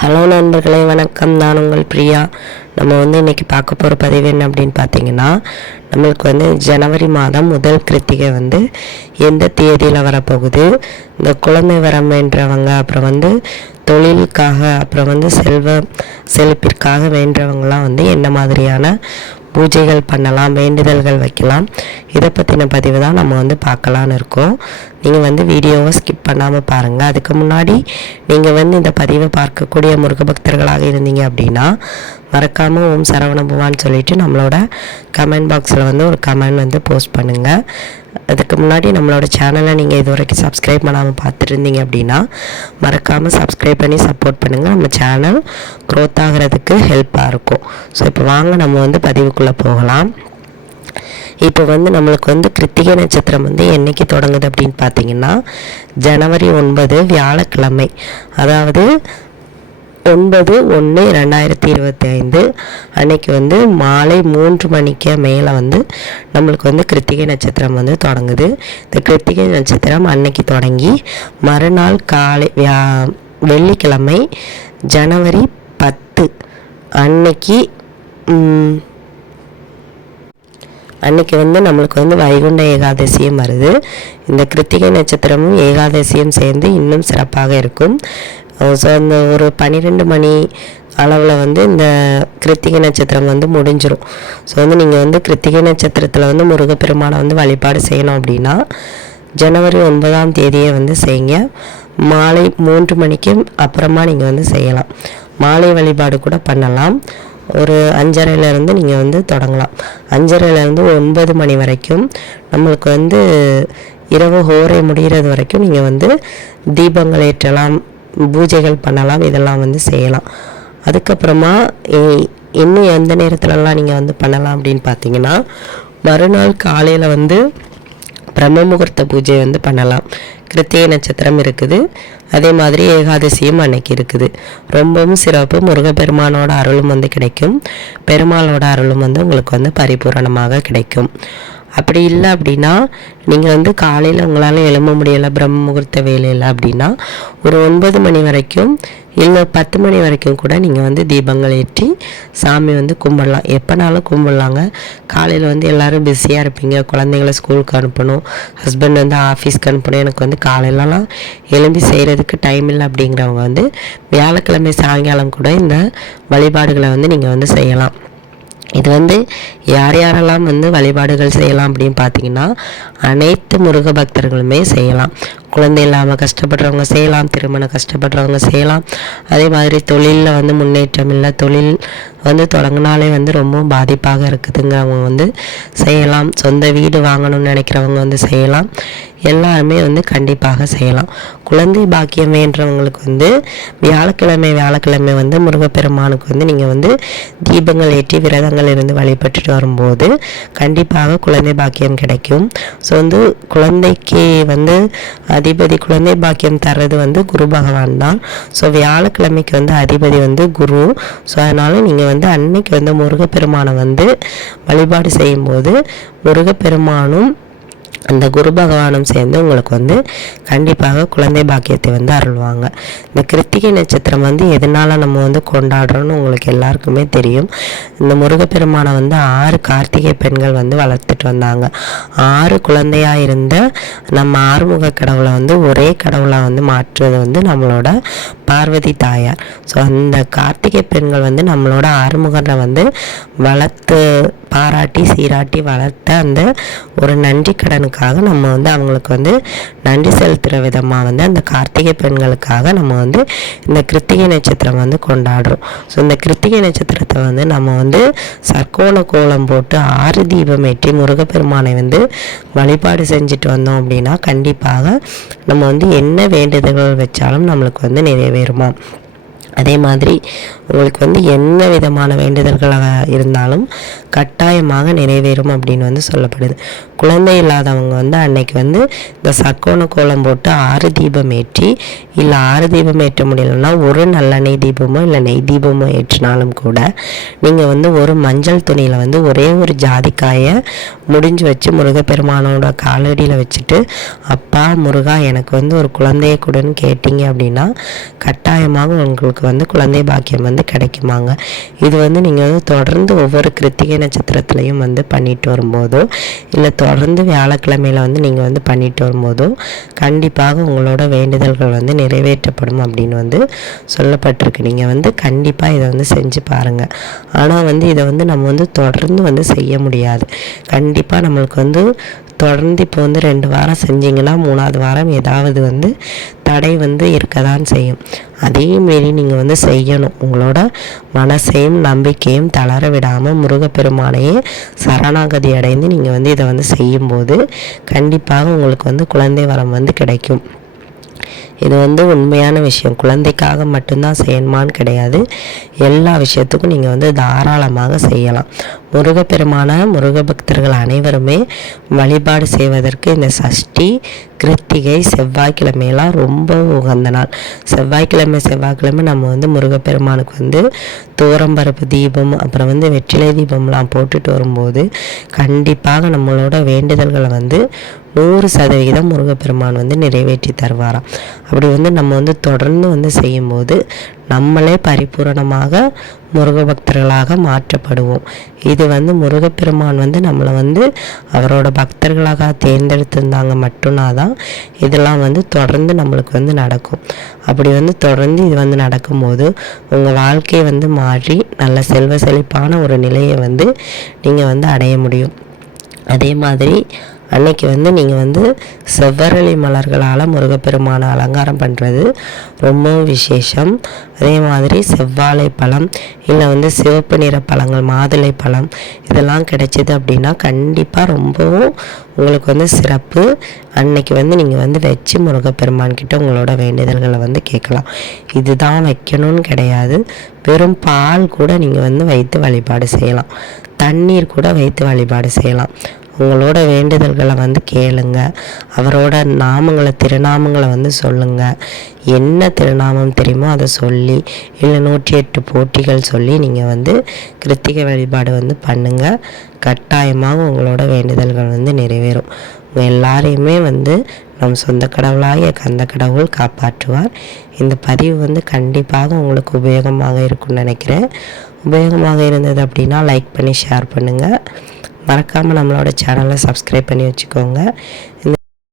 Hello நண்பர்களே, வணக்கம். நான் உங்கள் பிரியா. நம்ம இன்றைக்கி பார்க்க போகிற பதிவு என்ன அப்படின்னு பார்த்தீங்கன்னா, நம்மளுக்கு ஜனவரி மாதம் முதல் கிருத்திகை எந்த தேதியில் வரப்போகுது, இந்த குழந்தை வரம் வேண்டவங்க, அப்புறம் தொழிலுக்காக, அப்புறம் செழிப்பிற்காக வேண்டவங்களாம் என்ன மாதிரியான பூஜைகள் பண்ணலாம், வேண்டுதல்கள் வைக்கலாம், இதை பற்றின பதிவு தான் நம்ம பார்க்கலான்னு இருக்கோம். நீங்கள் வீடியோவை ஸ்கிப் பண்ணாமல் பாருங்கள். அதுக்கு முன்னாடி நீங்கள் இந்த பதிவை பார்க்கக்கூடிய முருக பக்தர்களாக இருந்தீங்க அப்படின்னா மறக்காமல் ஓம் சரவண பவான்னு சொல்லிவிட்டு நம்மளோட கமெண்ட் பாக்ஸில் ஒரு கமெண்ட் போஸ்ட் பண்ணுங்கள். அதுக்கு முன்னாடி நம்மளோட சேனலை நீங்கள் இது வரைக்கும் சப்ஸ்கிரைப் பண்ணாமல் பார்த்துருந்தீங்க அப்படின்னா மறக்காமல் சப்ஸ்கிரைப் பண்ணி சப்போர்ட் பண்ணுங்கள். நம்ம சேனல் க்ரோத் ஆகிறதுக்கு ஹெல்ப்பாக இருக்கும். ஸோ இப்போ வாங்க நம்ம பதிவுக்குள்ளே போகலாம். இப்போ நம்மளுக்கு கிருத்திகை நட்சத்திரம் என்றைக்கு தொடங்குது அப்படின்னு பார்த்தீங்கன்னா, ஜனவரி 9 வியாழக்கிழமை, அதாவது 9/1/2025 அன்னைக்கு மாலை 3 மணிக்கு மேலே நம்மளுக்கு கிருத்திகை நட்சத்திரம் தொடங்குது. இந்த கிருத்திகை நட்சத்திரம் அன்னைக்கு தொடங்கி மறுநாள் காலை வெள்ளிக்கிழமை ஜனவரி 10 அன்னைக்கு நம்மளுக்கு வைகுண்ட ஏகாதசியும் வருது. இந்த கிருத்திகை நட்சத்திரமும் ஏகாதசியும் சேர்ந்து இன்னும் சிறப்பாக இருக்கும். ஸோ அந்த ஒரு 12 மணி அளவில் இந்த கிருத்திகை நட்சத்திரம் முடிஞ்சிடும். ஸோ நீங்கள் கிருத்திகை நட்சத்திரத்தில் முருகப்பெருமானை வழிபாடு செய்யணும் அப்படின்னா ஜனவரி 9ஆம் தேதியை செய்யுங்க. மாலை 3 மணிக்கு அப்புறமா நீங்கள் செய்யலாம். மாலை வழிபாடு கூட பண்ணலாம். ஒரு 5:30 நீங்கள் தொடங்கலாம். 5:30 9 மணி வரைக்கும் நம்மளுக்கு இரவு ஹோரை முடிகிறது வரைக்கும் நீங்கள் தீபங்கள் ஏற்றலாம், பூஜைகள் பண்ணலாம், இதெல்லாம் செய்யலாம். அதுக்கப்புறமா இன்னும் எந்த நேரத்துலலாம் நீங்கள் பண்ணலாம் அப்படின்னு பார்த்தீங்கன்னா, மறுநாள் காலையில் பிரம்ம முகூர்த்த பூஜை பண்ணலாம். கிருத்திகை நட்சத்திரம் இருக்குது, அதே மாதிரி ஏகாதசியும் அன்னைக்கு இருக்குது. ரொம்பவும் சிறப்பு. முருகப்பெருமானோட அருளும் கிடைக்கும், பெருமாளோட அருளும் உங்களுக்கு பரிபூரணமாக கிடைக்கும். அப்படி இல்லை அப்படின்னா நீங்கள் காலையில் உங்களால் எழும்ப முடியலை, பிரம்ம முகூர்த்த வேலையில் அப்படின்னா ஒரு 9 மணி வரைக்கும் இல்லை 10 மணி வரைக்கும் கூட நீங்கள் தீபங்கள் ஏற்றி சாமி கும்பிடலாம். எப்போனாலும் கும்பிடலாங்க. காலையில் எல்லோரும் பிஸியாக இருப்பீங்க, குழந்தைங்கள ஸ்கூலுக்கு அனுப்பணும், ஹஸ்பண்ட் ஆஃபீஸ்க்கு அனுப்பணும், எனக்கு காலையிலலாம் எழும்பி செய்கிறதுக்கு டைம் இல்லை அப்படிங்கிறவங்க வியாழக்கிழமை சாயங்காலம் கூட இந்த வழிபாடுகளை நீங்கள் செய்யலாம். இது யார் யாரெல்லாம் வழிபாடுகள் செய்யலாம் அப்படின்னு பார்த்தீங்கன்னா, அனைத்து முருக பக்தர்களுமே செய்யலாம். குழந்தை இல்லாமல் கஷ்டப்படுறவங்க செய்யலாம், திருமணம் கஷ்டப்படுறவங்க செய்யலாம். அதே மாதிரி தொழிலில் முன்னேற்றம் இல்லை, தொழில் தொடங்கினாலே ரொம்பவும் பாதிப்பாக இருக்குதுங்க, அவங்க செய்யலாம். சொந்த வீடு வாங்கணும்னு நினைக்கிறவங்க செய்யலாம். எல்லாருமே கண்டிப்பாக செய்யலாம். குழந்தை பாக்கியம் வேண்டவங்களுக்கு வியாழக்கிழமை முருகப்பெருமானுக்கு நீங்கள் தீபங்கள் ஏற்றி விரதங்கள் இருந்து வழிபட்டுட்டு வரும்போது கண்டிப்பாக குழந்தை பாக்கியம் கிடைக்கும். ஸோ குழந்தைக்கு அதிபதி, குழந்தை பாக்கியம் தர்றது குரு பகவான் தான். ஸோ வியாழக்கிழமைக்கு அதிபதி குரு. ஸோ அதனால் நீங்கள் அன்னைக்கு முருகப்பெருமானை வழிபாடு செய்யும்போது முருகப்பெருமானும் அந்த குரு பகவானும் சேர்ந்து உங்களுக்கு கண்டிப்பாக குழந்தை பாக்கியத்தை அருள்வாங்க. இந்த கிருத்திகை நட்சத்திரம் எதனால நம்ம கொண்டாடுறோன்னு உங்களுக்கு எல்லாருக்குமே தெரியும். இந்த முருகப்பெருமானை 6 கார்த்திகை பெண்கள் வளர்த்துட்டு வந்தாங்க. 6 குழந்தையாக இருந்த நம்ம ஆறுமுக கடவுளை ஒரே கடவுளாக மாற்றுறது நம்மளோட பார்வதி தாயார். ஸோ அந்த கார்த்திகை பெண்கள் நம்மளோட ஆறுமுகனை வளர்த்து பாராட்டி சீராட்டி வளர்த்த அந்த ஒரு நன்றி கடனுக்காக நம்ம அவங்களுக்கு நன்றி செலுத்துகிற விதமாக அந்த கார்த்திகை பெண்களுக்காக நம்ம இந்த கிருத்திகை நட்சத்திரம் கொண்டாடுறோம். ஸோ இந்த கிருத்திகை நட்சத்திரத்தை நம்ம சர்க்கோண கோலம் போட்டு 6 தீபம் ஏற்றி முருகப்பெருமானை வழிபாடு செஞ்சுட்டு வந்தோம் அப்படின்னா கண்டிப்பாக நம்ம என்ன வேண்டுதல்கள் வச்சாலும் நம்மளுக்கு நிறைவேறுமா. அதே மாதிரி உங்களுக்கு என்ன விதமான வேண்டுதல்களாக இருந்தாலும் கட்டாயமாக நிறைவேறும் அப்படின்னு சொல்லப்படுது. குழந்தை இல்லாதவங்க அன்னைக்கு இந்த சர்க்கோண கோலம் போட்டு 6 தீபம் ஏற்றி, இல்லை 6 தீபம் ஏற்ற முடியலன்னா ஒரு நல்லெண்ணெய் தீபமோ இல்லை நெய் தீபமோ ஏற்றினாலும் கூட நீங்கள் ஒரு மஞ்சள் துணியில் ஒரே ஒரு ஜாதிக்காயை முடிஞ்சு வச்சு முருகப்பெருமானோட காலடியில் வச்சுட்டு, அப்பா முருகா எனக்கு ஒரு குழந்தையை கொடுன்னு கேட்டிங்க அப்படின்னா கட்டாயமாக உங்களுக்கு வந்து குழந்தை பாக்கியம் வந்து கிடைக்குமாங்க. இது வந்து நீங்கள் வந்து தொடர்ந்து ஒவ்வொரு கிருத்திகை நட்சத்திரத்துலையும் வந்து பண்ணிட்டு வரும்போதோ இல்லை தொடர்ந்து வியாழக்கிழமையில் வந்து நீங்கள் வந்து பண்ணிட்டு வரும்போதோ கண்டிப்பாக உங்களோட வேண்டுதல்கள் வந்து நிறைவேற்றப்படும் அப்படின்னு வந்து சொல்லப்பட்டிருக்கு. நீங்கள் வந்து கண்டிப்பாக இதை வந்து செஞ்சு பாருங்கள். ஆனால் வந்து இதை வந்து நம்ம வந்து தொடர்ந்து வந்து செய்ய முடியாது. கண்டிப்பாக நம்மளுக்கு வந்து தொடர்ந்து இப்போ வந்து 2 வாரம் செஞ்சிங்கன்னா 3ஆவது வாரம் ஏதாவது வந்து தடை வந்து இருக்க தான் செய்யும். அதே மாரி நீங்கள் வந்து செய்யணும். உங்களோட மனசையும் நம்பிக்கையும் தளர விடாமல் முருகப்பெருமானையே சரணாகதி அடைந்து நீங்கள் வந்து இதை வந்து செய்யும்போது கண்டிப்பாக உங்களுக்கு வந்து குழந்தை வரம் வந்து கிடைக்கும். இது வந்து உண்மையான விஷயம். குழந்தைக்காக மட்டும்தான் செய்யணுமான்னு கிடையாது. எல்லா விஷயத்துக்கும் நீங்கள் வந்து தாராளமாக செய்யலாம். முருக பக்தர்கள் அனைவருமே வழிபாடு செய்வதற்கு இந்த சஷ்டி, கிருத்திகை, செவ்வாய்க்கிழமையெல்லாம் ரொம்ப உகந்த நாள். செவ்வாய்க்கிழமை நம்ம வந்து முருகப்பெருமானுக்கு வந்து துவரம்பருப்பு தீபம் அப்புறம் வந்து வெற்றிலை தீபம்லாம் போட்டுட்டு வரும்போது கண்டிப்பாக நம்மளோட வேண்டுதல்களை வந்து 100% முருகப்பெருமான் வந்து நிறைவேற்றி தருவாராம். அப்படி வந்து நம்ம வந்து தொடர்ந்து வந்து செய்யும்போது நம்மளே பரிபூரணமாக முருக பக்தர்களாக மாற்றப்படுவோம். இது வந்து முருகப்பெருமான் வந்து நம்மளை வந்து அவரோட பக்தர்களாக தேர்ந்தெடுத்திருந்தாங்க மட்டும்னாதான் இதெல்லாம் வந்து தொடர்ந்து நம்மளுக்கு வந்து நடக்கும். அப்படி வந்து தொடர்ந்து இது வந்து நடக்கும்போது உங்கள் வாழ்க்கையை வந்து மாற்றி நல்ல செல்வ செழிப்பான ஒரு நிலையை வந்து நீங்கள் வந்து அடைய முடியும். அதே மாதிரி அன்னைக்கு வந்து நீங்கள் வந்து செவ்வரளி மலர்களால் முருகப்பெருமானை அலங்காரம் பண்ணுறது ரொம்பவும் விசேஷம். அதே மாதிரி செவ்வாழை பழம் இல்லை வந்து சிவப்பு நிற பழங்கள், மாதுளை பழம் இதெல்லாம் கிடைச்சிது அப்படின்னா கண்டிப்பாக ரொம்பவும் உங்களுக்கு வந்து சிறப்பு. அன்னைக்கு வந்து நீங்கள் வந்து வச்சு முருகப்பெருமான்கிட்ட உங்களோட வேண்டுதல்களை வந்து கேட்கலாம். இதுதான் வைக்கணும்னு கிடையாது. வெறும் பால் கூட நீங்கள் வந்து வைத்து வழிபாடு செய்யலாம். தண்ணீர் கூட வைத்து வழிபாடு செய்யலாம். உங்களோட வேண்டுதல்களை வந்து கேளுங்க. அவரோட திருநாமங்களை வந்து சொல்லுங்கள். என்ன திருநாமம் தெரியுமோ அதை சொல்லி இல்லை 108 போட்டிகள் சொல்லி நீங்கள் வந்து கிருத்திகை வழிபாடு வந்து பண்ணுங்கள். கட்டாயமாக உங்களோட வேண்டுதல்கள் வந்து நிறைவேறும். எல்லாரையுமே வந்து நம் சொந்த கடவுளாகிய கந்த கடவுள் காப்பாற்றுவார். இந்த பதிவு வந்து கண்டிப்பாக உங்களுக்கு உபயோகமாக இருக்கும்னு நினைக்கிறேன். உபயோகமாக இருந்தது அப்படின்னா லைக் பண்ணி ஷேர் பண்ணுங்கள். மறக்காமல் நம்மளோட சேனலை சப்ஸ்கிரைப் பண்ணி வச்சுக்கோங்க. இந்த